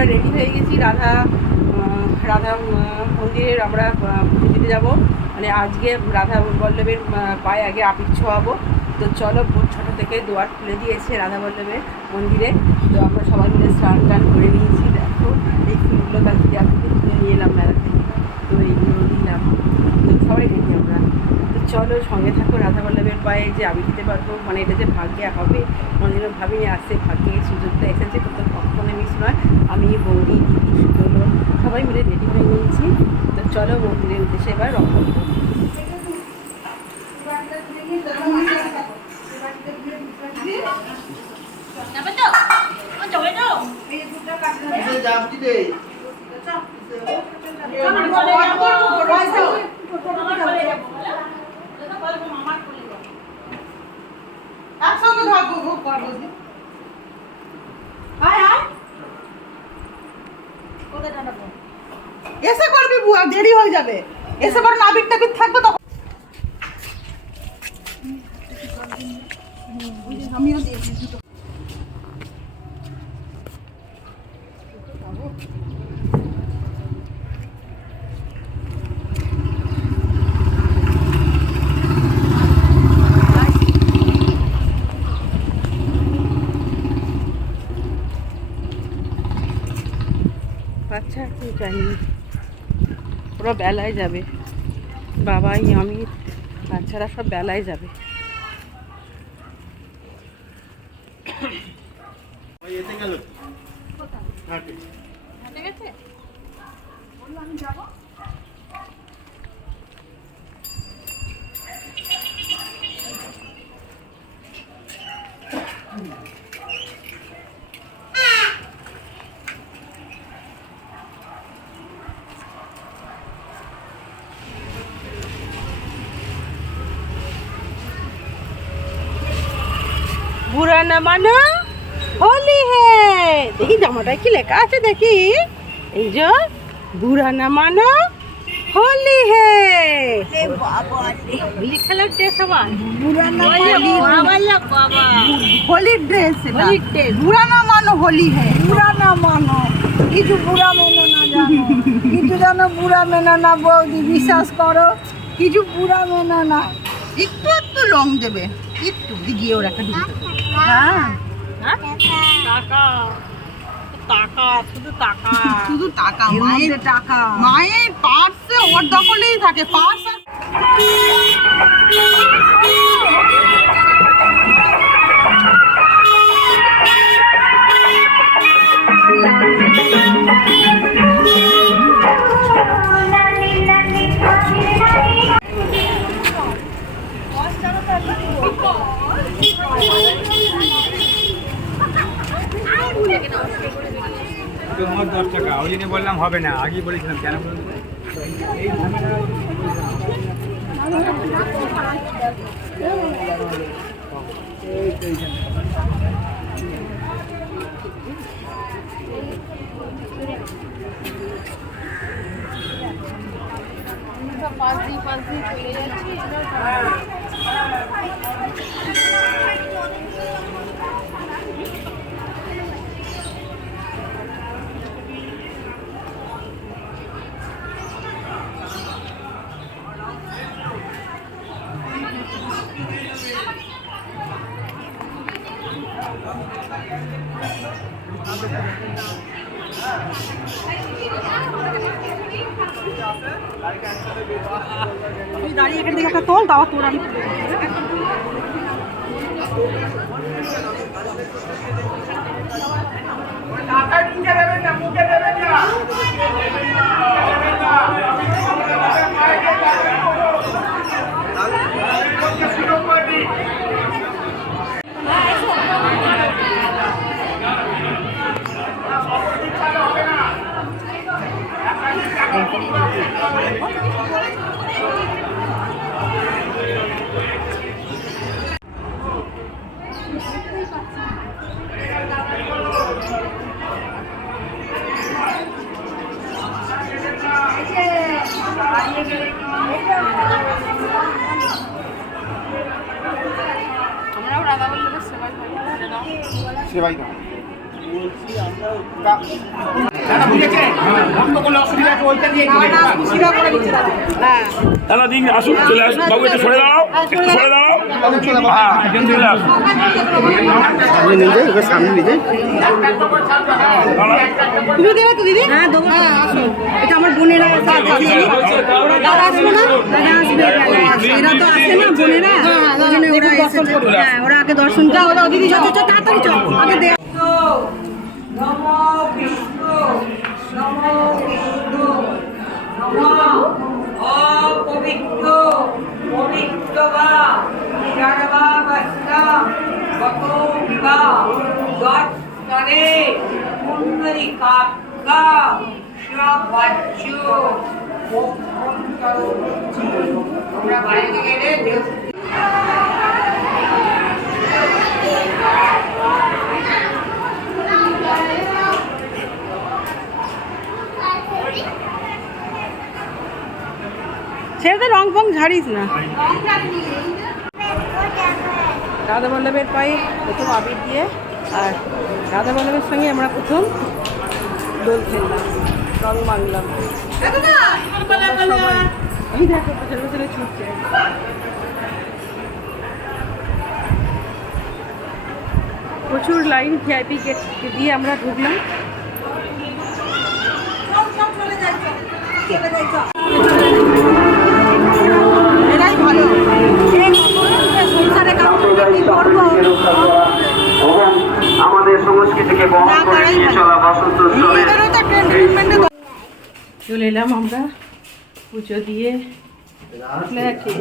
আমরা রেডি হয়ে গেছি, রাধা রাধা মন্দিরের আমরা পুজো দিতে যাব। মানে আজকে রাধা বল্লভের পায়ে আগে আবির ছোঁয়াবো। তো চলো ছটা থেকে দুয়ার খুলে দিয়েছে রাধা বল্লভের মন্দিরে। তো আমরা সবাই মিলে স্নান টান করে নিয়েছি, দেখো, এই ফুলগুলো তার থেকে তুলে নিয়ে এলাম মেলা থেকে তো এইগুলো নিলাম। তো সবাই রেডি আমরা। তো চলো সঙ্গে থাকো রাধা বল্লভের পায়ে যে আবির দিতে পারব। মানে এটা যে ভাগ্যে হবে কোনোদিনও ভাবিনি আসছে ভাগ্যে সুযোগটা এসেছে কিন্তু মিস নয় আমি বৌদি দিদি সুতলো সবাই মিলে রেডি হয়ে নিয়েছি। তো চলো মন্দিরের উদ্দেশ্যে এবার তো? একসঙ্গে থাকব করব এসে করবি বুয়া দেরি হয়ে যাবে এসে পর নাবিক টাবিক থাকবে তখন আমিও দিয়েছি যায়নি ওরা বেলায় যাবে। বাবাই আমি বাচ্চারা সব বেলায় যাবে। হাঁটে। গেছে? বুড়া না মানো? হোলি হে। দেখি জামাটায় কি লেখা আছে দেখি। এই যে বুড়া না মানো? হোলি হে। হোলি খেলার ড্রেস আবার? হোলি। বুড়া না মানো হোলি হে। বুড়া না মানো। কিছু বুড়া মেনো না জানো। কিছু জানো বুড়া মেনো না বৌদি বিশ্বাস করো। কিছু বুড়া মেনো না। একটু একটু লং দেবে। একটু গিয়ে ওর একটা। হ্যাঁ টাকা টাকা শুধু টাকা শুধু টাকা এর মায়ের মধ্যে টাকা মায়ের পার্সে ওর দখলেই থাকে পার্স বললাম হবে না আগেই বলেছিলাম কেন বলুন পাঁচ দিয়ে পাঁচ দিয়ে চলে যাচ্ছি তুই দাঁড়িয়ে এখান থেকে একটা তোল তাও তোর সেবাই দাও। দাদা দিবে দাদা দিন আসুন চলে আসুন। বাবু একটু সরে দাঁড়াও একটু সরে দাঁড়াও হ্যাঁ চলে আসুন। তুমি দেবে তো দিদি? হ্যাঁ দেবো হ্যাঁ আসো এটা আমার বোনেরা আছে দাদা আসবে না? দাদা আসবে এরা তো আসে না বোনেরা? ওরা এসেছে। হ্যাঁ ওরা আগে দর্শন যাও দাও দিদি চল চল, চল তাড়াতাড়ি চল আগে দে নম বিষ্ণু নম বিষ্ণু নম অপবিত্র পবিত্র বা সর্বাবস্থা গত বিবা দত্তরে কুণ্ডলী কাকা সবাচ্য আমরা বাইরে গেলে ছেড়ে রং ফং ঝাড়িস না। রাধা বল্লভের পায়ে প্রথম আবির দিয়ে আর রাধা বল্লভের সঙ্গে আমরা প্রথম দোল খেললাম। রং মাংলাম এই দেখো পেছনে পেছনে ছুটছে প্রচুর লাইন ভিআইপি গেট দিয়ে আমরা ঢুকলাম এরাই ভালো সংসারে কাউকে করব আমাদের সংস্কৃতিকে বহন না করে করাই নিয়ে ভালো। চলা বসন্ত উৎসবে নিজেদেরও তো একটা entertainment এর চলে এলাম আমরা। পুজো দিয়ে। যাচ্ছি